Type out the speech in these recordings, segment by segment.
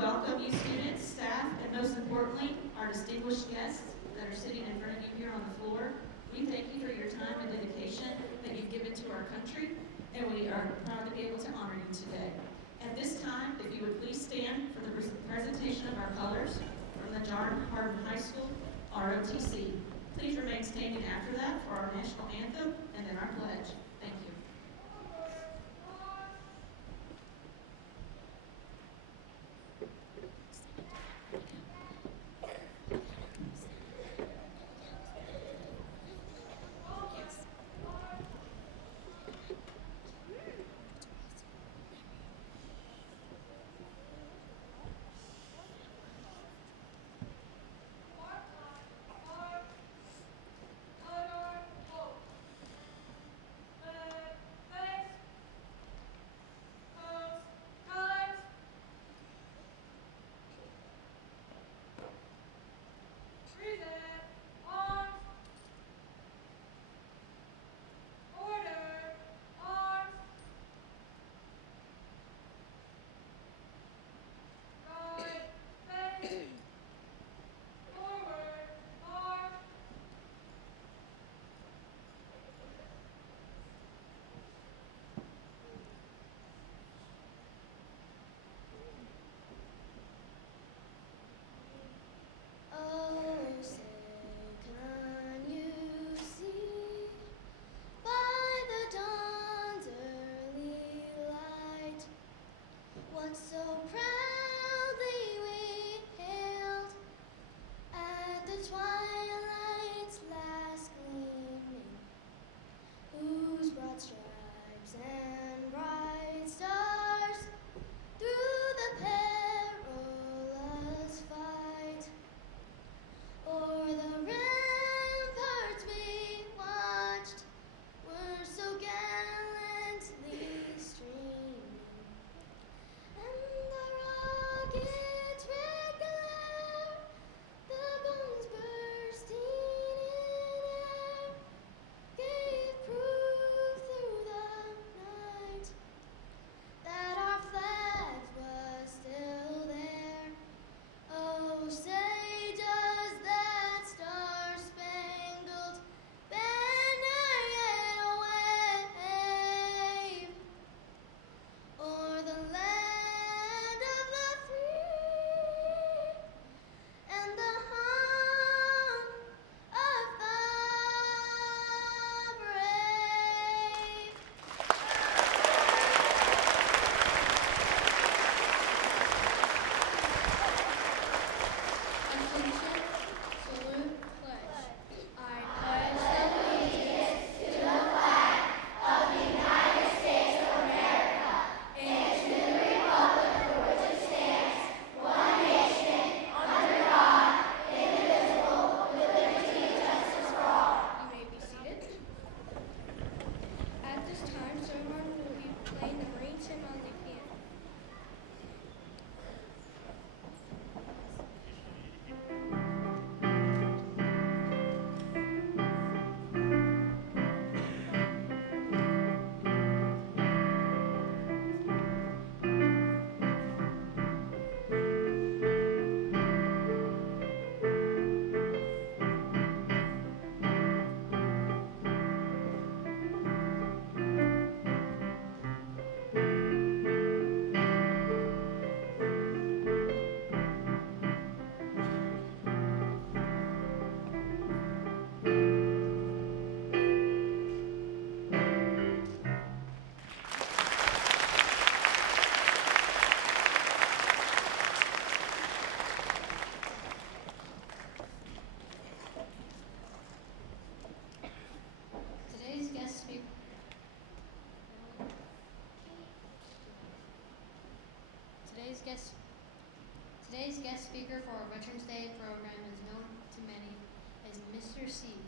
welcome you students, staff, and most importantly, our distinguished guests that are sitting in front of you here on the floor. We thank you for your time and dedication that you've given to our country, and we are proud to be able to honor you today. At this time, if you would please stand for the presentation of our colors from the John Hardin High School ROTC. Please remain standing after that for our national anthem and then our pledge. Thank you. Today's guest speaker for our Veterans Day program is known to many as Mr. C.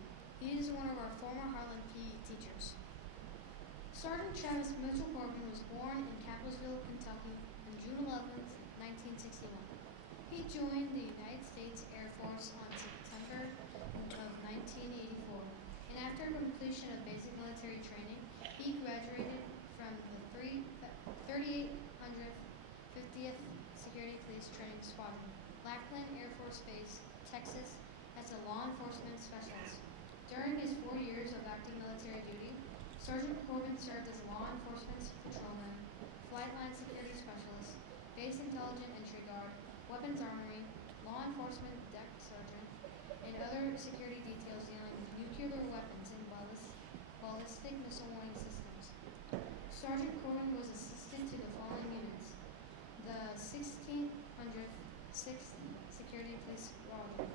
He is one of our former Heartland PE teachers. Sergeant Travis Mitchell Corbin was born in Campbellsville, Kentucky on June 11, 1961. He joined the United States Air Force on September of 1984, and after completion of basic military training, he graduated from the 3850th Security Police Training Squadron, Lackland Air Force Base, Texas, as a law enforcement specialist. During his 4 years of active military duty, Sergeant Corbin served as a law enforcement patrolman, flight line security specialist, base intelligence entry guard, weapons armory, law enforcement deck sergeant, and other security details dealing with nuclear weapons and ballistic missile warning systems. Sergeant Corbin was assistant to the following units: the 1606th Security Police Squadron,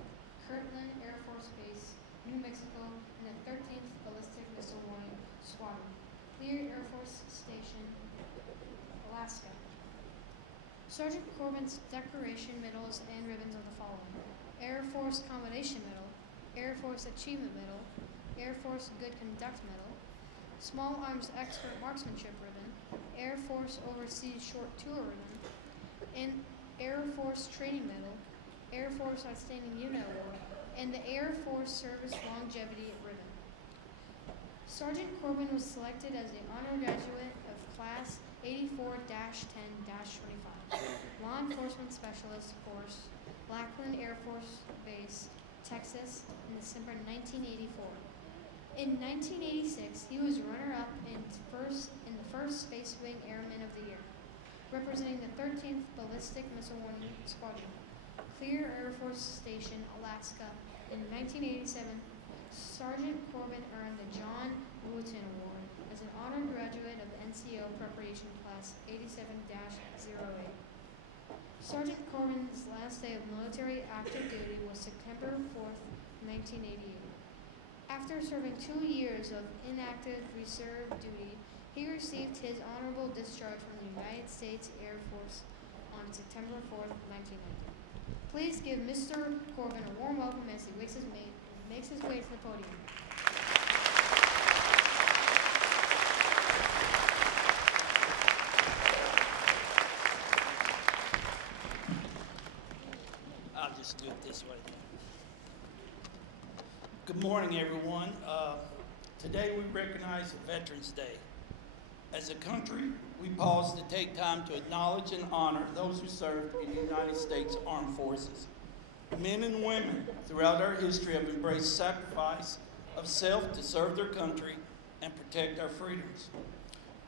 Heartland Air Force Base, New Mexico, and the 13th Ballistic Missile Warning Squadron, Clear Air Force Station, Alaska. Sergeant Corbin's decoration medals and ribbons are the following: Air Force Commendation Medal, Air Force Achievement Medal, Air Force Good Conduct Medal, Small Arms Expert Marksmanship Ribbon, Air Force Overseas Short Tour Ribbon, and Air Force Training Medal, Air Force Outstanding Unit Award, and the Air Force Service Longevity Ribbon. Sergeant Corbin was selected as the honor graduate of Class 84-10-25, Law Enforcement Specialist Course, Lackland Air Force Base, Texas, in December 1984. In 1986, he was runner-up in the first Space Wing Airman of the Year, representing the 13th Ballistic Missile Warning Squadron, Clear Air Force Station, Alaska. In 1987, Sergeant Corbin earned the John Wooten Award as an honored graduate of the NCO Preparation Class 87-08. Sergeant Corbin's last day of military active duty was September 4th, 1988. After serving 2 years of inactive reserve duty, he received his honorable discharge from the United States Air Force on September 4th, 1990. Please give Mr. Corbin a warm welcome as he makes his way to the podium. I'll just do it this way. Good morning, everyone. Today we recognize Veterans Day. As a country, we pause to take time to acknowledge and honor those who served in the United States Armed Forces. Men and women throughout our history have embraced sacrifice of self to serve their country and protect our freedoms.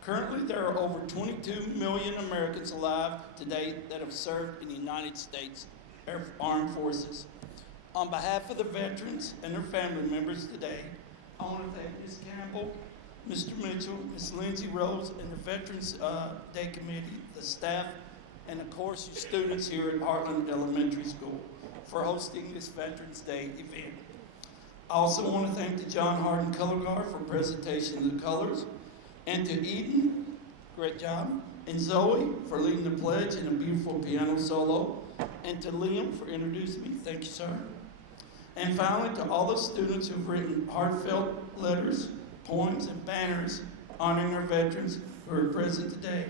Currently, there are over 22 million Americans alive today that have served in the United States Armed Forces. On behalf of the veterans and their family members today, I want to thank Ms. Campbell, Mr. Mitchell, Ms. Lindsay Rose, and the Veterans Day Committee, the staff, and of course your students here at Heartland Elementary School for hosting this Veterans Day event. I also want to thank the John Hardin Color Guard for presentation of the colors, and to Eden, great job, and Zoe for leading the pledge and a beautiful piano solo, and to Liam for introducing me. Thank you, sir. And finally, to all the students who've written heartfelt letters, poems, and banners honoring our veterans who are present today.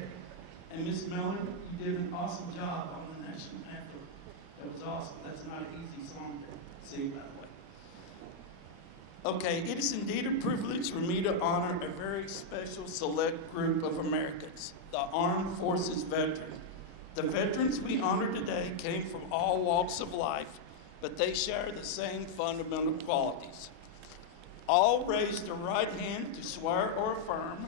And Ms. Miller, you did an awesome job on the national anthem. That was awesome. That's not an easy song to sing, by the way. Okay, it is indeed a privilege for me to honor a very special select group of Americans, the Armed Forces veterans. The veterans we honor today came from all walks of life, but they share the same fundamental qualities. All raised their right hand to swear or affirm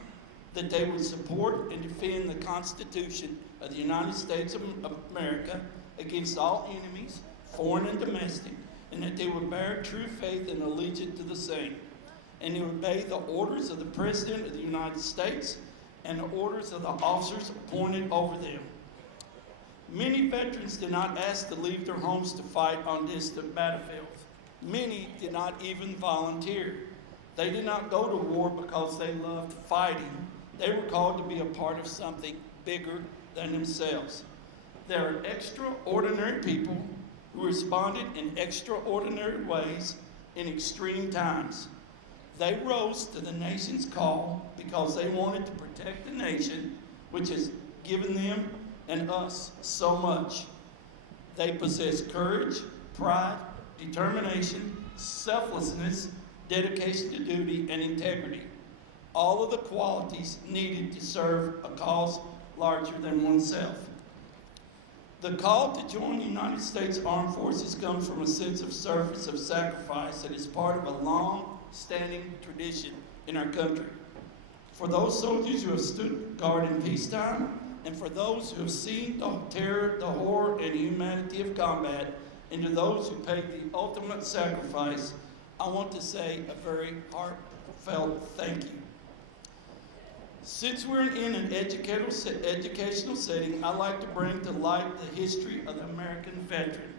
that they would support and defend the Constitution of the United States of America against all enemies, foreign and domestic, and that they would bear true faith and allegiance to the same, and they would obey the orders of the President of the United States and the orders of the officers appointed over them. Many veterans did not ask to leave their homes to fight on distant battlefields. Many did not even volunteer. They did not go to war because they loved fighting. They were called to be a part of something bigger than themselves. There are extraordinary people who responded in extraordinary ways in extreme times. They rose to the nation's call because they wanted to protect the nation, which has given them and us so much. They possess courage, pride, determination, selflessness, dedication to duty, and integrity. All of the qualities needed to serve a cause larger than oneself. The call to join the United States Armed Forces comes from a sense of service, of sacrifice that is part of a long-standing tradition in our country. For those soldiers who have stood guard in peacetime, and for those who have seen the terror, the horror, and the humanity of combat, and to those who paid the ultimate sacrifice, I want to say a very heartfelt thank you. Since we're in an educational setting, I'd like to bring to light the history of the American veteran.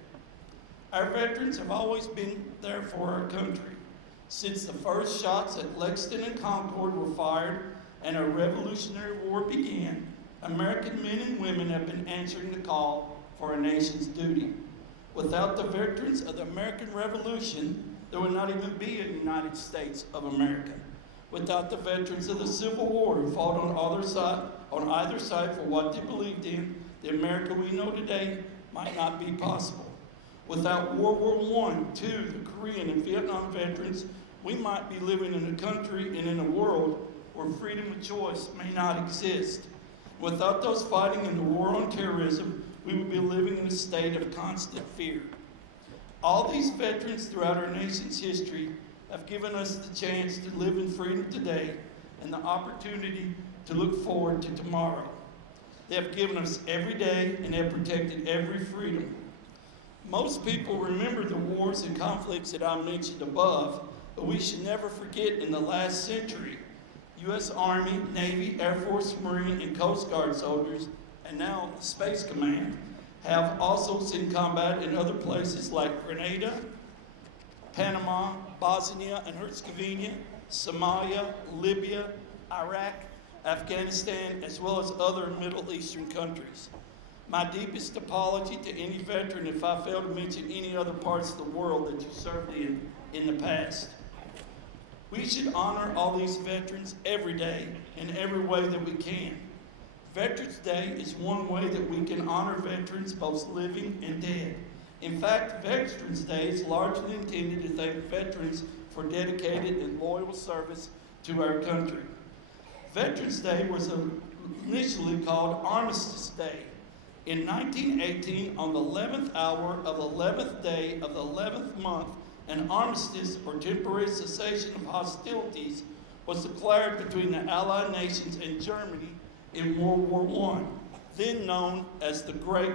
Our veterans have always been there for our country. Since the first shots at Lexington and Concord were fired and our Revolutionary War began, American men and women have been answering the call for our nation's duty. Without the veterans of the American Revolution, there would not even be a United States of America. Without the veterans of the Civil War who fought on either side for what they believed in, the America we know today might not be possible. Without World War I, II, the Korean and Vietnam veterans, we might be living in a country and in a world where freedom of choice may not exist. Without those fighting in the war on terrorism, we would be living in a state of constant fear. All these veterans throughout our nation's history have given us the chance to live in freedom today and the opportunity to look forward to tomorrow. They have given us every day and have protected every freedom. Most people remember the wars and conflicts that I mentioned above, but we should never forget in the last century, U.S. Army, Navy, Air Force, Marine, and Coast Guard soldiers, and now the Space Command, have also seen combat in other places like Grenada, Panama, Bosnia and Herzegovina, Somalia, Libya, Iraq, Afghanistan, as well as other Middle Eastern countries. My deepest apology to any veteran if I fail to mention any other parts of the world that you served in the past. We should honor all these veterans every day in every way that we can. Veterans Day is one way that we can honor veterans both living and dead. In fact, Veterans Day is largely intended to thank veterans for dedicated and loyal service to our country. Veterans Day was initially called Armistice Day. In 1918, on the 11th hour of the 11th day of the 11th month, an armistice, or temporary cessation of hostilities, was declared between the Allied nations and Germany in World War I, then known as the Great